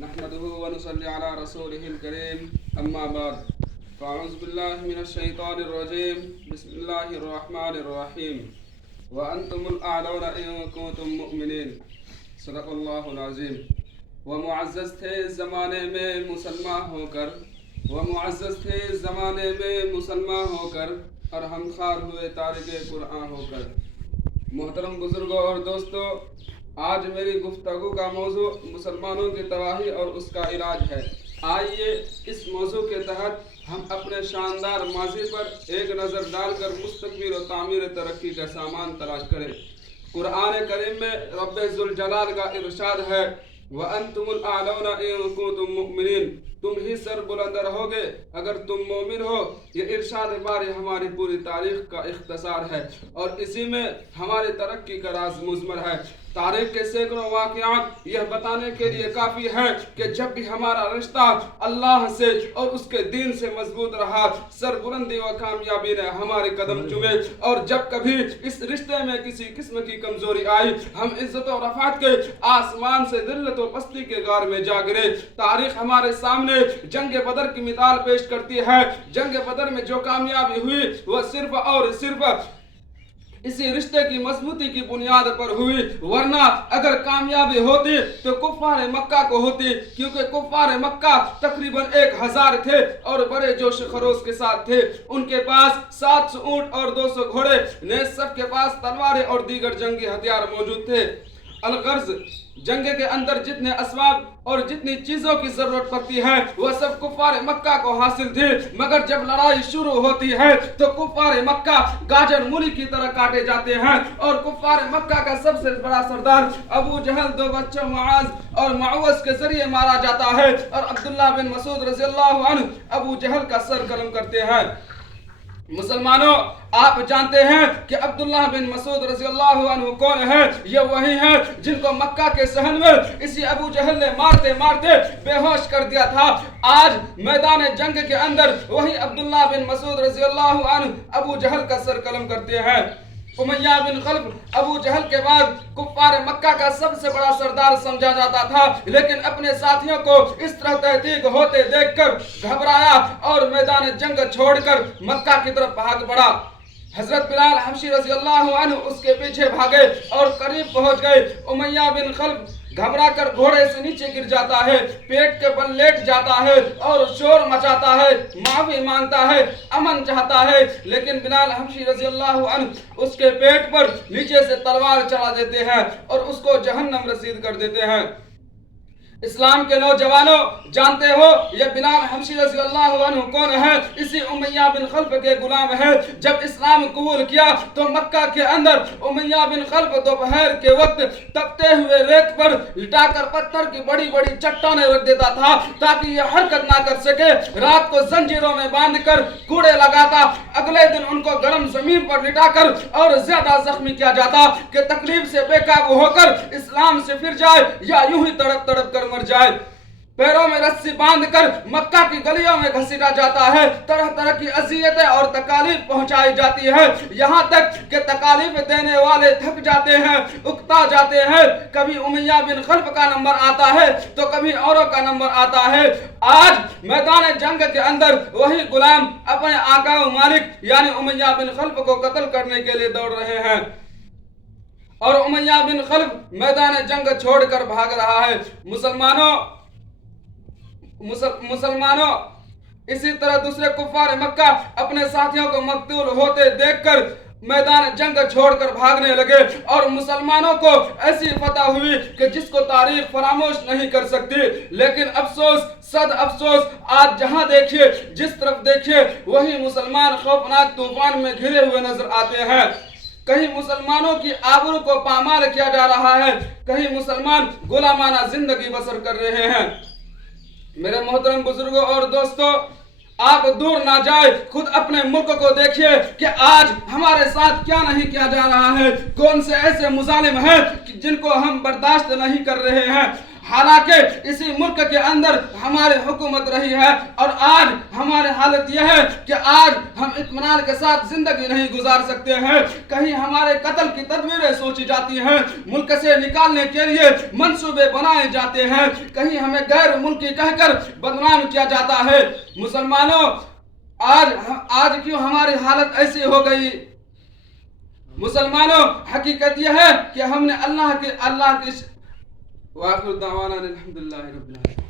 نحمده ونصلي على رسوله الكريم أما بعد فأعوذ بالله من الشيطان الرجيم بسم الله الرحمن الرحيم وأنتم الأعلون إن كنتم مؤمنين صدق اللہ العظیم. وہ معزز تھے زمانے میں مسلمان ہو کر، وہ معزز تھے زمانے میں مسلمان ہو کر، اور ہم خوار ہوئے تارک قرآن ہو کر. محترم بزرگوں اور دوستو، آج میری گفتگو کا موضوع مسلمانوں کی تباہی اور اس کا علاج ہے. آئیے اس موضوع کے تحت ہم اپنے شاندار ماضی پر ایک نظر ڈال کر مستقبل و تعمیر ترقی کا سامان تلاش کریں. قرآن کریم میں رب ذوالجلال کا ارشاد ہے وَأَنْتُمُ الْأَعْلَوْنَ إِن كُنتُم مُؤْمِنِينَ، تم ہی سر بلند رہوگے اگر تم مومن ہو. یہ ارشاد باری ہماری پوری تاریخ کا اختصار ہے اور اسی میں ہماری ترقی کا راز مضمر ہے. تاریخ کے سینکڑوں واقعات یہ بتانے کے لیے کافی ہے کہ جب بھی ہمارا رشتہ اللہ سے اور اس کے دین سے مضبوط رہا، سربلندی و کامیابی نے ہمارے قدم چومے، اور جب کبھی اس رشتے میں کسی قسم کی کمزوری آئی، ہم عزت و رفعت کے آسمان سے ذلت و پستی کے غار میں جا گرے. تاریخ ہمارے سامنے جنگ بدر کی مثال پیش کرتی ہے. جنگ بدر میں جو کامیابی ہوئی وہ صرف اور صرف اسی رشتے کی مضبوطی کی بنیاد پر ہوئی، ورنہ اگر کامیابی ہوتی تو کفار مکہ کو ہوتی، کیونکہ کفار مکہ تقریباً 1000 تھے اور بڑے جوش خروش کے ساتھ تھے. ان کے پاس 700 اونٹ اور 200 گھوڑے، نیز سب کے پاس تلواریں اور دیگر جنگی ہتھیار موجود تھے. الغرض جنگ کے اندر جتنے اسباب اور جتنی چیزوں کی ضرورت پڑتی ہے وہ سب کفار مکہ کو حاصل تھی، مگر جب لڑائی شروع ہوتی ہے تو کفار مکہ گاجر مولی کی طرح کاٹے جاتے ہیں. اور کفار مکہ کا سب سے بڑا سردار ابو جہل 2 بچوں معاذ اور معوذ کے ذریعے مارا جاتا ہے، اور عبداللہ بن مسعود رضی اللہ عنہ ابو جہل کا سر قلم کرتے ہیں. مسلمانوں، آپ جانتے ہیں کہ عبداللہ بن مسعود رضی اللہ عنہ کون ہے؟ یہ وہی ہیں جن کو مکہ کے صحن میں اسی ابو جہل نے مارتے مارتے بے ہوش کر دیا تھا. آج میدان جنگ کے اندر وہی عبداللہ بن مسعود رضی اللہ عنہ ابو جہل کا سر قلم کرتے ہیں. امیہ بن خلف ابو جہل کے بعد کفار مکہ کا سب سے بڑا سردار سمجھا جاتا تھا، لیکن اپنے ساتھیوں کو اس طرح تحقیق ہوتے دیکھ کر گھبرایا اور میدان جنگ چھوڑ کر مکہ کی طرف بھاگ پڑا. حضرت بلال حبشی رضی اللہ عنہ اس کے پیچھے بھاگے اور قریب پہنچ گئے. امیہ بن خلف گھبرا کر گھوڑے سے نیچے گر جاتا ہے، پیٹ کے بل لیٹ جاتا ہے اور شور مچاتا ہے، معافی مانگتا ہے، امن چاہتا ہے. لیکن بلال حبشی رضی اللہ عنہ اس کے پیٹ پر نیچے سے تلوار چلا دیتے ہیں اور اس کو جہنم رسید کر دیتے ہیں. اسلام کے نوجوانوں، جانتے ہو یہ بلال حبشی رضی اللہ عنہ کون ہے؟ اسی امیہ بن خلف کے غلام ہے. جب اسلام قبول کیا تو مکہ کے اندر امیہ بن خلف دوپہر کے وقت تپتے ہوئے ریت پر لٹا کر پتھر کی بڑی بڑی چٹانیں رکھ دیتا تھا تاکہ یہ حرکت نہ کر سکے. رات کو زنجیروں میں باندھ کر کوڑے لگاتا، اگلے دن ان کو گرم زمین پر لٹا کر اور زیادہ زخمی کیا جاتا کہ تکلیف سے بے قابو ہو کر اسلام سے پھر جائے یا یوں ہی تڑپ تڑپ کر مر جائے. پیروں میں رسی باندھ کر مکہ کی گلیوں میں گھسیٹا جاتا ہے. طرح طرح کی اذیتیں اور تکالیف پہنچائی جاتی ہے، یہاں تک کہ تکالیف دینے والے تھک جاتے ہیں، اکتا جاتے ہیں. کبھی امیہ بن خلف کا نمبر آتا ہے تو کبھی اوروں کا نمبر آتا ہے. آج میدان جنگ کے اندر وہی غلام اپنے آقا و مالک یعنی امیہ بن خلف کو قتل کرنے کے لیے دوڑ رہے ہیں، اور امیہ بن خلف میدان جنگ چھوڑ کر بھاگ رہا ہے. مسلمانوں اسی طرح دوسرے کفار مکہ اپنے ساتھیوں کو مقتول ہوتے دیکھ کر میدان جنگ چھوڑ کر بھاگنے لگے، اور مسلمانوں کو ایسی فتح ہوئی کہ جس کو تاریخ فراموش نہیں کر سکتی. لیکن افسوس، صد افسوس، آج جہاں دیکھیے، جس طرف دیکھیے، وہی مسلمان خوفناک طوفان میں گھرے ہوئے نظر آتے ہیں. کہیں مسلمانوں کی آبرو کو پامال کیا جا رہا ہے، کہیں مسلمان غلامانہ زندگی بسر کر رہے ہیں. میرے محترم بزرگوں اور دوستوں، آپ دور نہ جائے، خود اپنے ملک کو دیکھیے کہ آج ہمارے ساتھ کیا نہیں کیا جا رہا ہے. کون سے ایسے مظالم ہیں جن کو ہم برداشت نہیں کر رہے ہیں. حالانکہ اسی ملک کے اندر ہماری حکومت رہی ہے اور آج ہماری حالت یہ ہے کہ آج ہم اطمینان کے ساتھ زندگی نہیں گزار سکتے ہیں. کہیں ہمارے قتل کی تدبیریں سوچی جاتی ہیں, ملک سے نکالنے کے لیے منصوبے بنائے جاتے ہیں, کہیں ہمیں غیر ملکی کہہ کر بدنام کیا جاتا ہے. مسلمانوں, آج کیوں ہماری حالت ایسی ہو گئی؟ مسلمانوں, حقیقت یہ ہے کہ ہم نے اللہ کی وآخر دعوانا الحمدللہ رب العالمین.